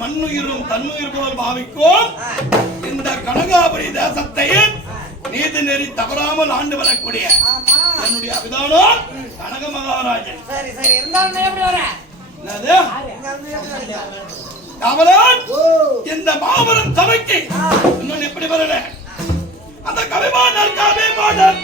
மண்ணுயிரும் தன்னுயிர் போல் பாவிக்கும் இந்த கனகாபுரி தேசத்தை நீதி நெறி தவறாமல் ஆண்டு வரக்கூடிய என்னுடைய அபிதானம் கனக மகாராஜன். சரி சரி இருந்தாலும் எப்படி வர? என்னது? காவலன் இந்த மாபெரும் சபைக்கு இன்னொன்னு எப்படி வரல? அந்த கவிமானர் கவிமானர்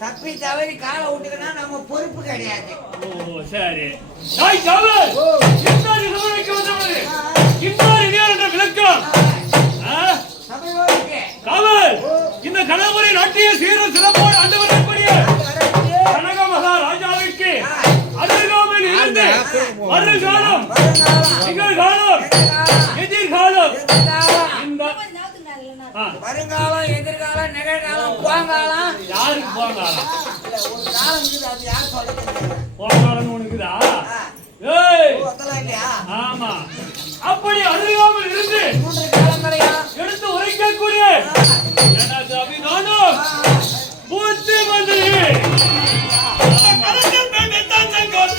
தப்பி தவறி காலை விட்டுக்கனா நம்ம பொறுப்பு கிடையாது. ஓ சரி. டேய் காவல். இன்னொரு சபைக்கு வந்தவரே. இன்னொரு நேரத்துல விளக்கம். சபையோருக்கு காவல். இந்த கணவரை நாட்டிய சீர சிறப்போடு ஆண்டவர் எப்படியே கனக மகாராஜாவிற்கு அருகாமையில் இருந்து வருகாலம் நிகழ்காலம் எதிர்காலம் இந்த வருங்காலம் எதிர்காலம் நிகழ்காலம் போங்காலம் யாருக்கு போங்காலம் ஒரு காலம் இருக்குது அது யார் சொல்றது போங்காலம் உனக்குதா ஏய் அதெல்லாம் இல்லையா ஆமா அப்படி அருகாமல் இருந்து மூன்று காலங்களையா எடுத்து உரைக்கக்கூடிய எனக்கு அபிதானம் புத்தி மந்திரி கரங்கள் பெண்ணை தந்தங்கள்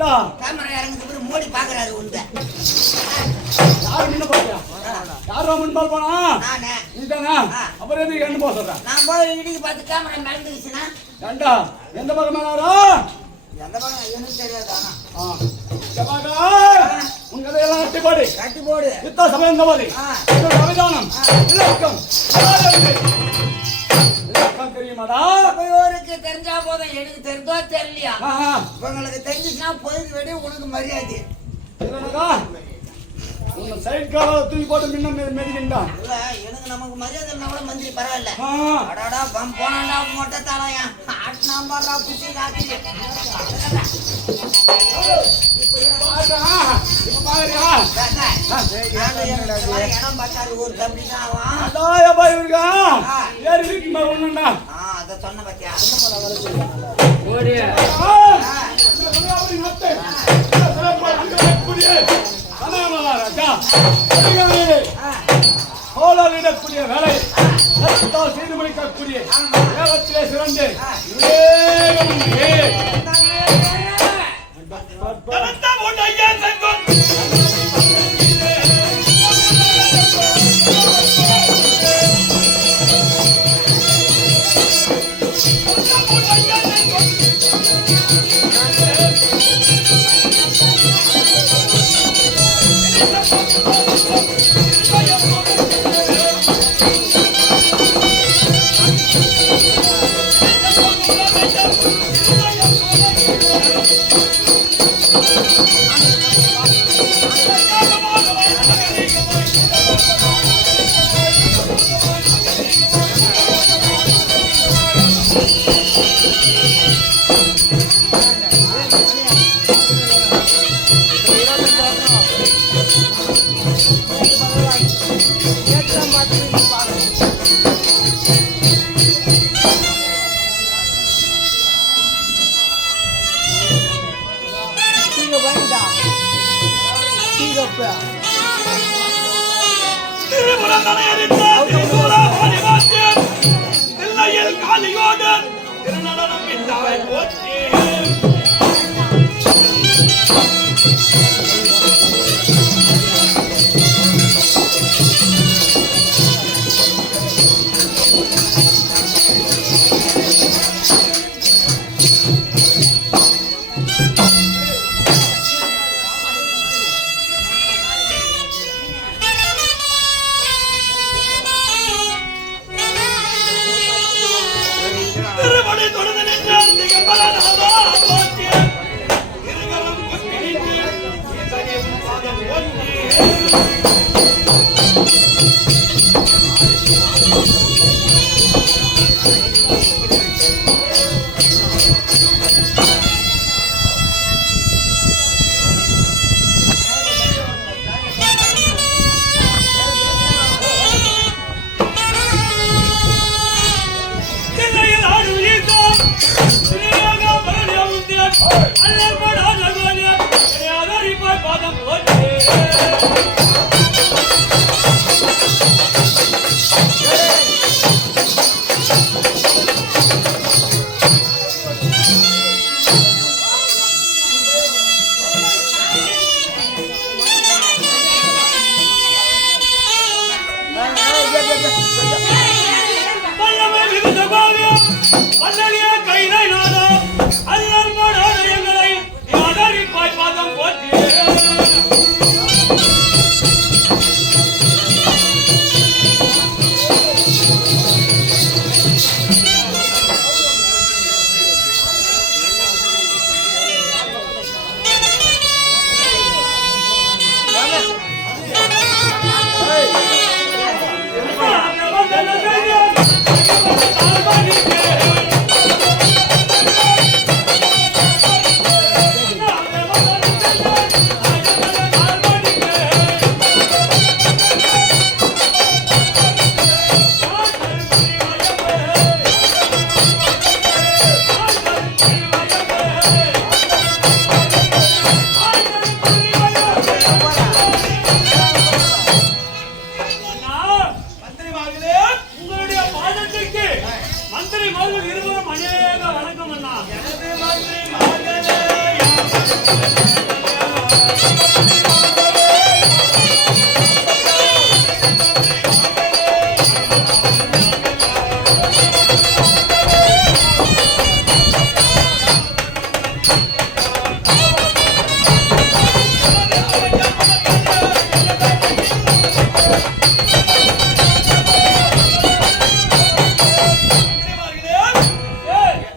ஏண்டா கேமரா இறங்குது மோடி பாக்குறாரு உண்ட யார் முன்ன போறியா யாரோ முன்பால் போனா நானே நீதானா அப்புறம் எதுக்கு என்ன போக சொல்ற நான் போய் இடிக்கு பார்த்து கேமரா மிளந்துச்சுன்னா ஏண்டா எந்த பக்கம் மேலாரா எந்த பக்கம் எனக்கு தெரியாது உங்க கதையெல்லாம் கட்டி போடு யுத்த சமயம் தவறு சவிதானம் இலக்கம் இலக்கம் தெரியுமாடா இவருக்கு தெரிஞ்சா போதும் எனக்கு தெரிஞ்சோ தெரியலையா உங்களுக்கு தெரிஞ்சுச்சுன்னா போயிட்டு வெடி உனக்கு மரியாதை இல்லைனாக்கா உன்னை சைட் கால தூக்கி போட்டு முன்ன மெதிக்கின்றான் இல்ல எனக்கு நமக்கு மரியாதை இல்லைன்னா கூட மந்திரி பரவாயில்ல அடாடா பம் போனாண்டா மொட்டை தலையா ஆட்டினா பாடுறா புத்தி காத்தி இடம் பார்த்தாரு ஒரு தம்பி தான் அதை சொன்ன பத்தியா கோலாலிடக்கூடிய வேலை செய்து முடிக்கக்கூடிய வேகத்திலே சிறந்து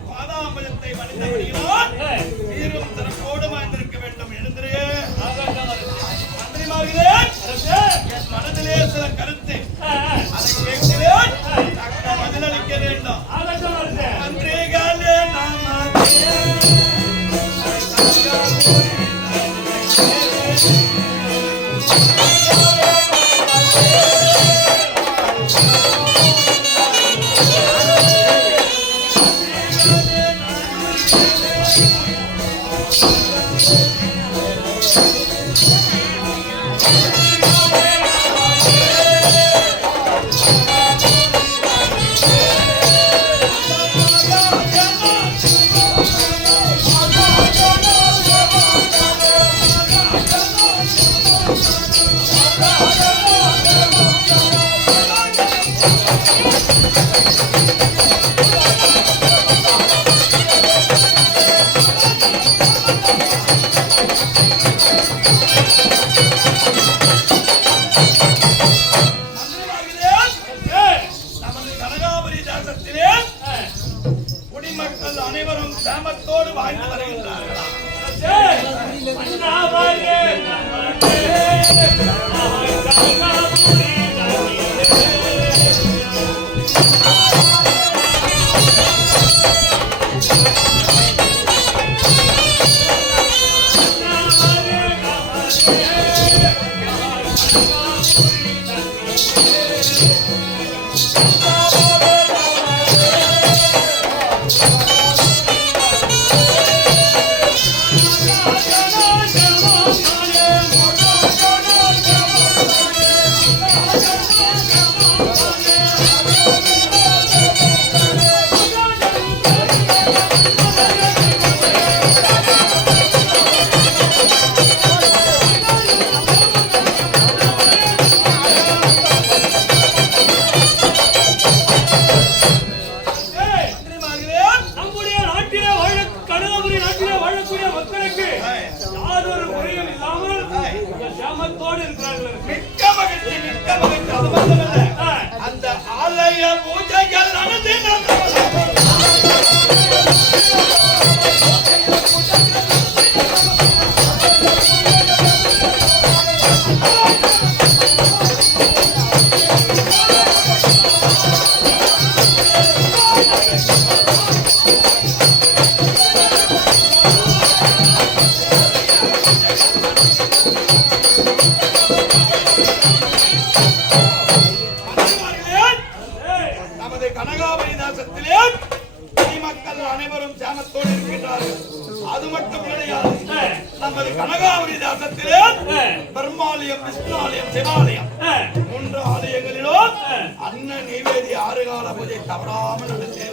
பாதாம்பலத்தை மனிதபடியினால் வீரம் சிறப்போடு வாழ்ந்திருக்க வேண்டும். எழுந்திரே மந்திரிமார்களே, என் மனதிலே சில கருத்து அதை கேட்கிறேன். தக்க பதிலளிக்க வேண்டும். மந்திரிகளே குடிமக்கள் அனைவரும் சேமத்தோடு வாழ்ந்து வருகின்றார்களா? மிக்க மகிழ்ச்சி, மிக்க மகிழ்ச்சி. அது மட்டுமல்ல, அந்த ஆலய பூஜைகள் நடந்து நமது கனகாபுரி தேசத்திலே குடிமக்கள் அனைவரும் சேமத்தோடு இருக்கின்றார்கள். அது மட்டும் கிடையாது, நமது கனகாபுரி தேசத்திலே பெருமாலயம், விஷ்ணுஆலயம், சிவாலயம் 3 ஆலயங்களிலும் அன்ன நைவேத்திய 6 கால பூஜை தவறாமல் நடந்தே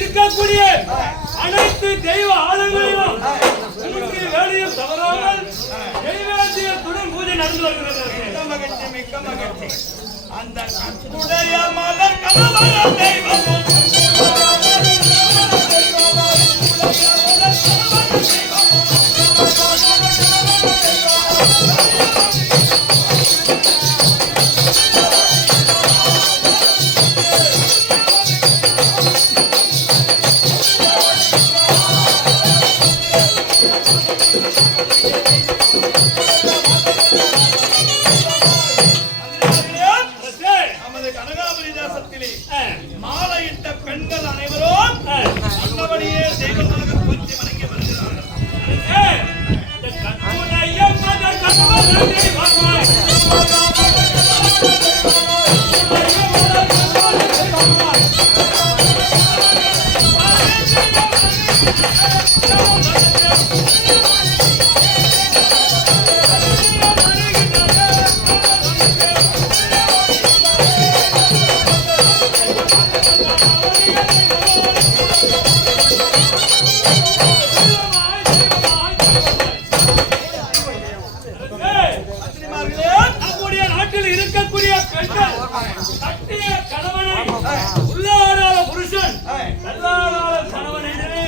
இருக்கக்கூடிய அனைத்து தெய்வ ஆலயங்களிலும் வேலையும் தவறாமல் தெய்வாந்தியத்துடன் பூஜை நடந்து வருகிறது. மிக்க மகிழ்ச்சி, மிக்க மகிழ்ச்சி. அந்த கட்டுடைய மலர் கணவர தெய்வம் நமது கனகாபுரி தேசத்திலே மாலையிட்ட பெண்கள் அனைவரும் நம்முடைய நாட்டில் இருக்கக்கூடிய பெண்கள் கட்டிய கணவனை உள்ளாடாத புருஷன் கல்லாடாத கணவன் என்று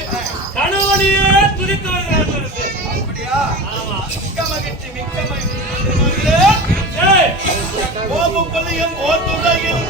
கணவனையே துதித்து வருகிறார்கள். அப்படியா? ஆமா. மிக்க மகிழ்ச்சி மகளே. கோபுக்குள்ளையும் ஓத்துடையும்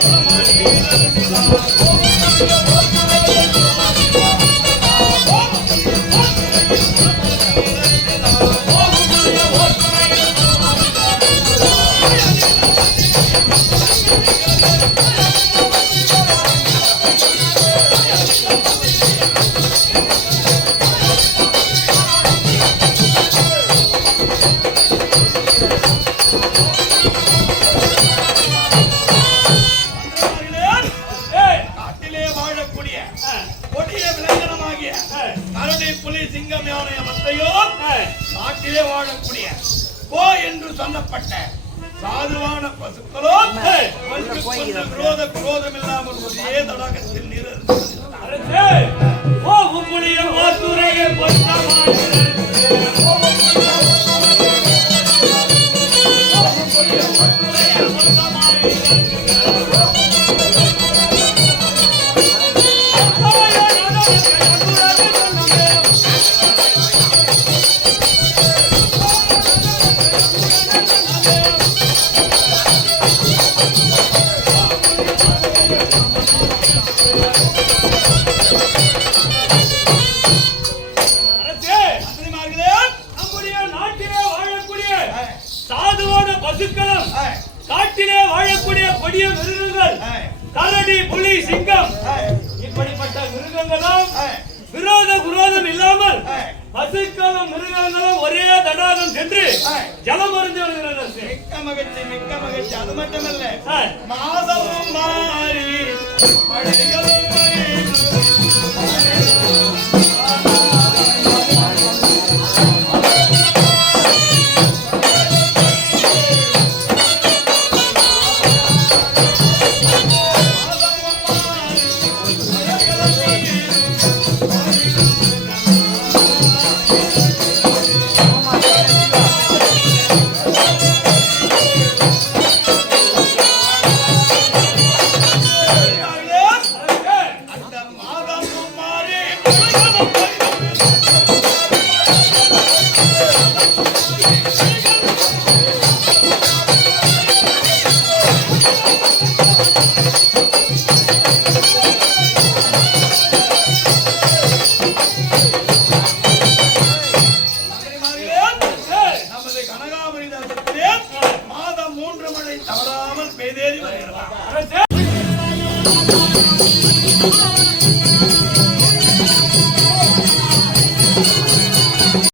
காட்டிலே வாழக்கூடிய கொடிய விலங்கினமாகிய கரடி, புலி, சிங்கம், யானை மத்தையோ காட்டிலே வாழக்கூடிய கோ என்று சொல்லப்பட்ட சாதுவான பசுக்களோ விரோதம் இல்லாமல் ஒரே தடாகத்தில் நீர் புலியும் ஓத்துரையும் பசுக்களும் காட்டிலே வாழக்கூடிய கொடிய மிருகங்கள் கரடி, புலி, சிங்கம் இப்படிப்பட்ட மிருகங்களும் விரோதம் இல்லாமல் பசுக்களும் மிருகங்களும் ஒரே தடாகம் சென்று ஜலம் அருந்து வருகிறது. மிக்க மகிழ்ச்சி. அது மட்டுமல்ல, மாதமும் மாறி மழைகளும் மாதம் 3 மழை தவறாமல் பெய்தேறி வருகிறது.